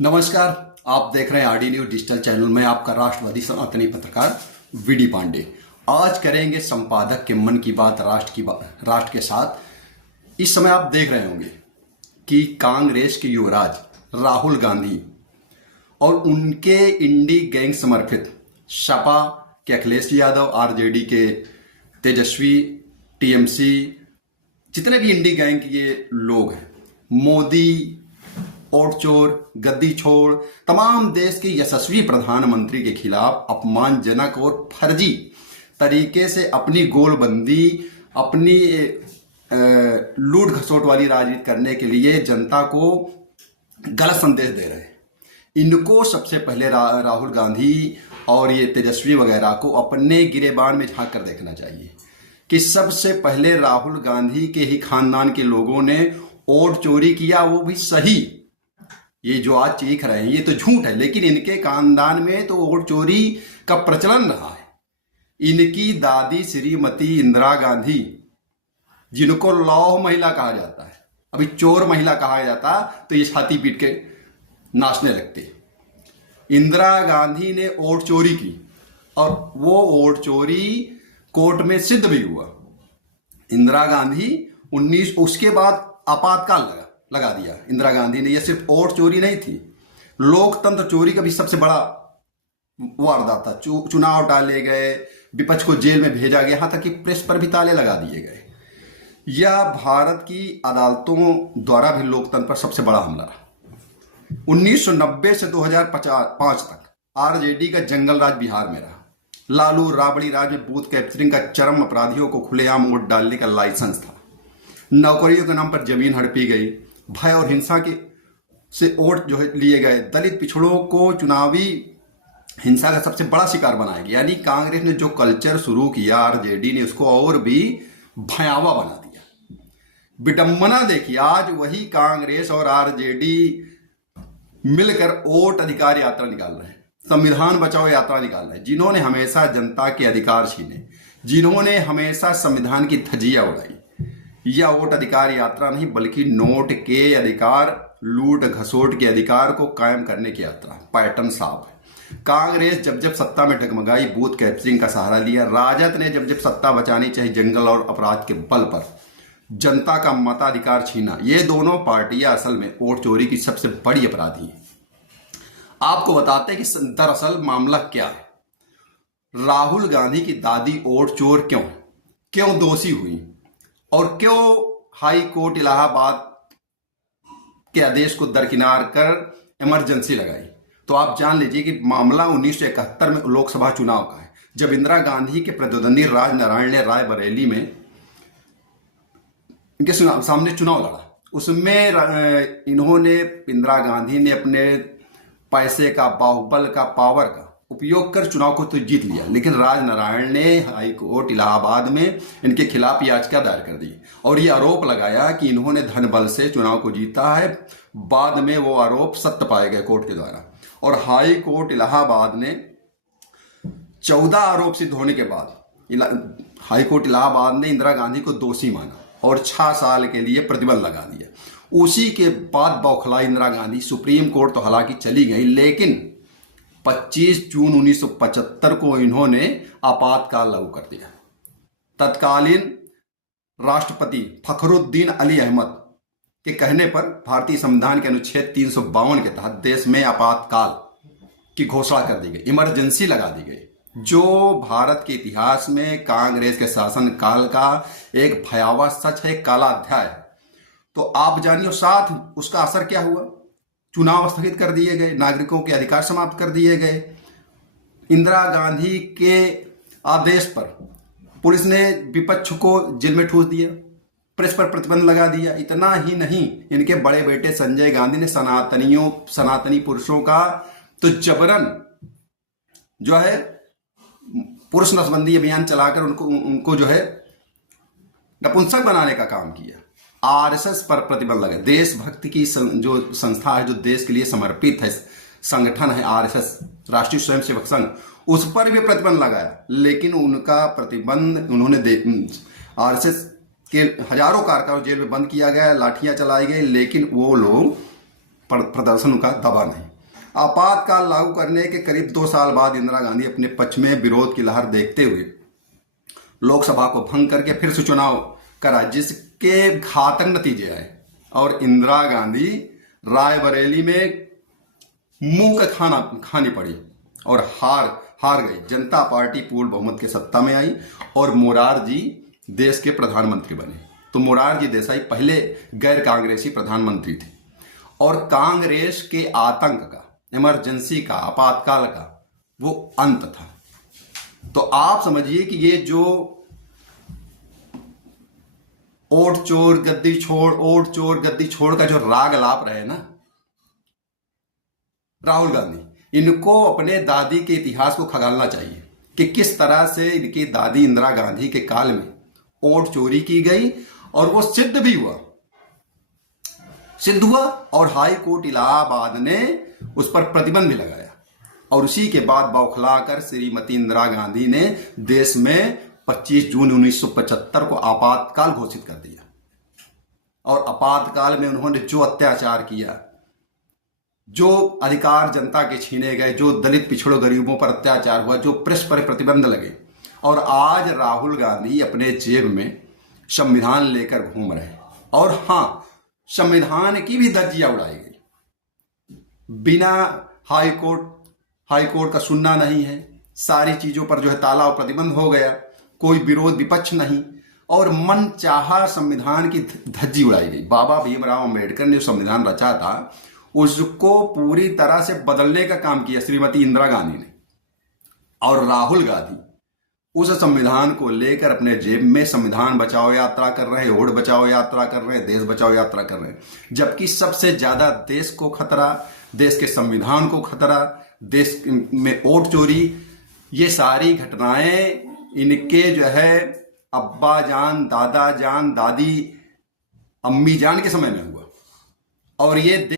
नमस्कार। आप देख रहे हैं आरडी न्यूज डिजिटल चैनल में। आपका राष्ट्रवादी सनातनी पत्रकार वीडी पांडे। आज करेंगे संपादक के मन की बात राष्ट्र के साथ। इस समय आप देख रहे होंगे कि कांग्रेस के युवराज राहुल गांधी और उनके इंडी गैंग समर्थित सपा के अखिलेश यादव, आरजेडी के तेजस्वी, टीएमसी, जितने भी इंडी गैंग के ये लोग हैं, मोदी, ओट चोर, गद्दी छोड़, तमाम देश के यशस्वी प्रधानमंत्री के खिलाफ अपमानजनक और फर्जी तरीके से अपनी गोलबंदी, अपनी लूट घसोट वाली राजनीति करने के लिए जनता को गलत संदेश दे रहे हैं। इनको सबसे पहले राहुल गांधी और ये तेजस्वी वगैरह को अपने गिरेबान में झांक कर देखना चाहिए कि सबसे पहले राहुल गांधी के ही खानदान के लोगों ने वोट चोरी किया, वो भी सही। ये जो आज चीख रहे हैं ये तो झूठ है, लेकिन इनके खानदान में तो वोट चोरी का प्रचलन रहा है। इनकी दादी श्रीमती इंदिरा गांधी, जिनको लौह महिला कहा जाता है, अभी चोर महिला कहा जाता तो ये छाती पीट के नाचने लगते। इंदिरा गांधी ने वोट चोरी की और वो वोट चोरी कोर्ट में सिद्ध भी हुआ। इंदिरा गांधी उसके बाद आपातकाल लगा दिया इंदिरा गांधी ने। यह सिर्फ वोट चोरी नहीं थी, लोकतंत्र चोरी का भी सबसे बड़ा वारदात था। चुनाव टाले गए, विपक्ष को जेल में भेजा गया, यहां तक कि प्रेस पर भी ताले लगा दिए गए। यह भारत की अदालतों द्वारा भी लोकतंत्र पर सबसे बड़ा हमला रहा। 1990 से 2005 तक आरजेडी का जंगल राज बिहार में रहा। लालू राबड़ी राज में बूथ कैप्चरिंग का चरम, अपराधियों को खुलेआम वोट डालने का लाइसेंस था। नौकरियों के नाम पर जमीन हड़पी गई, भय और हिंसा के से वोट जो है लिए गए। दलित पिछड़ों को चुनावी हिंसा का सबसे बड़ा शिकार बनाया गया। यानी कांग्रेस ने जो कल्चर शुरू किया, आरजेडी ने उसको और भी भयावह बना दिया। विडंबना देखिए, आज वही कांग्रेस और आरजेडी मिलकर वोट अधिकार यात्रा निकाल रहे हैं, संविधान बचाओ यात्रा निकाल रहे हैं। जिन्होंने हमेशा जनता के अधिकार छीने, जिन्होंने हमेशा संविधान की धज्जियां उड़ाई। यह वोट अधिकार यात्रा नहीं बल्कि नोट के अधिकार, लूट घसोट के अधिकार को कायम करने की यात्रा। पैटर्न साफ है। कांग्रेस जब जब सत्ता में डगमगाई, बूथ कैप्चरिंग का सहारा लिया। राजद ने जब जब सत्ता बचानी चाहिए, जंगल और अपराध के बल पर जनता का मताधिकार छीना। ये दोनों पार्टियां असल में वोट चोरी की सबसे बड़ी अपराधी हैं। आपको बताते हैं कि दरअसल मामला क्या है। राहुल गांधी की दादी वोट चोर क्यों दोषी हुई और क्यों हाई कोर्ट इलाहाबाद के आदेश को दरकिनार कर इमरजेंसी लगाई, तो आप जान लीजिए कि मामला 1971 में लोकसभा चुनाव का है, जब इंदिरा गांधी के प्रतिद्वंदी राजनारायण ने रायबरेली में इनके सामने चुनाव लड़ा। उसमें इन्होंने, इंदिरा गांधी ने अपने पैसे का, बाहुबल का, पावर का उपयोग कर चुनाव को तो जीत लिया, लेकिन राजनारायण ने हाई कोर्ट इलाहाबाद में इनके खिलाफ याचिका दायर कर दी और ये आरोप लगाया कि इन्होंने धन बल से चुनाव को जीता है। बाद में वो आरोप सत्य पाए गए कोर्ट के द्वारा और हाई कोर्ट इलाहाबाद ने 14 आरोप सिद्ध होने के बाद हाई कोर्ट इलाहाबाद ने इंदिरा गांधी को दोषी माना और 6 साल के लिए प्रतिबंध लगा दिया। उसी के बाद बौखलाई इंदिरा गांधी, सुप्रीम कोर्ट तो हालांकि चली गई, लेकिन 25 जून 1975 को इन्होंने आपातकाल लागू कर दिया। तत्कालीन राष्ट्रपति फखरुद्दीन अली अहमद के कहने पर भारतीय संविधान के अनुच्छेद 352 के तहत देश में आपातकाल की घोषणा कर दी गई, इमरजेंसी लगा दी गई, जो भारत के इतिहास में कांग्रेस के शासन काल का एक भयावह सच है, काला अध्याय। तो आप जानिए साथ उसका असर क्या हुआ। चुनाव स्थगित कर दिए गए, नागरिकों के अधिकार समाप्त कर दिए गए। इंदिरा गांधी के आदेश पर पुलिस ने विपक्ष को जेल में ठूस दिया, प्रेस पर प्रतिबंध लगा दिया। इतना ही नहीं, इनके बड़े बेटे संजय गांधी ने सनातनी पुरुषों का तो जबरन जो है पुरुष नसबंदी अभियान चलाकर उनको जो है नपुंसक बनाने का काम किया। आरएसएस पर प्रतिबंध लगा। देशभक्ति की जो संस्था है, जो देश के लिए समर्पित है, संगठन है आरएसएस, राष्ट्रीय स्वयंसेवक संघ, उस पर भी प्रतिबंध लगाया, लेकिन उनका प्रतिबंध उन्होंने आरएसएस के हजारों कार्यकर्ताओं जेल में बंद किया गया, लाठियां चलाई गई, लेकिन वो लोग प्रदर्शन का दबा नहीं। आपातकाल लागू करने के करीब 2 साल बाद इंदिरा गांधी अपने पक्ष में विरोध की लहर देखते हुए लोकसभा को भंग करके फिर से चुनाव करा, जिसके घातक नतीजे आए और इंदिरा गांधी रायबरेली में मुंह का खाना खानी पड़ी और हार गई। जनता पार्टी पूर्ण बहुमत के सत्ता में आई और मोरारजी देश के प्रधानमंत्री बने। तो मोरारजी देसाई पहले गैर कांग्रेसी प्रधानमंत्री थे और कांग्रेस के आतंक का, इमरजेंसी का, आपातकाल का वो अंत था। तो आप समझिए कि ये जो ओट चोर गद्दी छोड़ का जो राग लाप रहे ना राहुल गांधी, इनको अपने दादी के इतिहास को खंगालना चाहिए कि किस तरह से इनकी दादी इंदिरा गांधी के काल में ओट चोरी की गई और वो सिद्ध भी हुआ और हाई कोर्ट इलाहाबाद ने उस पर प्रतिबंध भी लगाया और उसी के बाद बौखलाकर श्रीमती इंदिरा गांधी ने देश में 25 जून 1975 को आपातकाल घोषित कर दिया। और आपातकाल में उन्होंने जो अत्याचार किया, जो अधिकार जनता के छीने गए, जो दलित पिछड़ों गरीबों पर अत्याचार हुआ, जो प्रेस पर प्रतिबंध लगे, और आज राहुल गांधी अपने जेब में संविधान लेकर घूम रहे हैं। और हाँ, संविधान की भी धज्जियां उड़ाई गई, बिना हाई कोर्ट का सुनना नहीं है, सारी चीजों पर जो है ताला और प्रतिबंध हो गया, कोई विरोध विपक्ष नहीं और मन चाहा संविधान की धज्जी उड़ाई गई। बाबा भीमराव अंबेडकर ने जो संविधान रचा था उसको पूरी तरह से बदलने का काम किया श्रीमती इंदिरा गांधी ने, और राहुल गांधी उस संविधान को लेकर अपने जेब में संविधान बचाओ यात्रा कर रहे हैं, वोट बचाओ यात्रा कर रहे हैं, देश बचाओ यात्रा कर रहे हैं, जबकि सबसे ज्यादा देश को खतरा, देश के संविधान को खतरा, देश में वोट चोरी, ये सारी घटनाएं इनके जो है अब्बा जान, दादा जान, दादी, अम्मी जान के समय में हुआ। और ये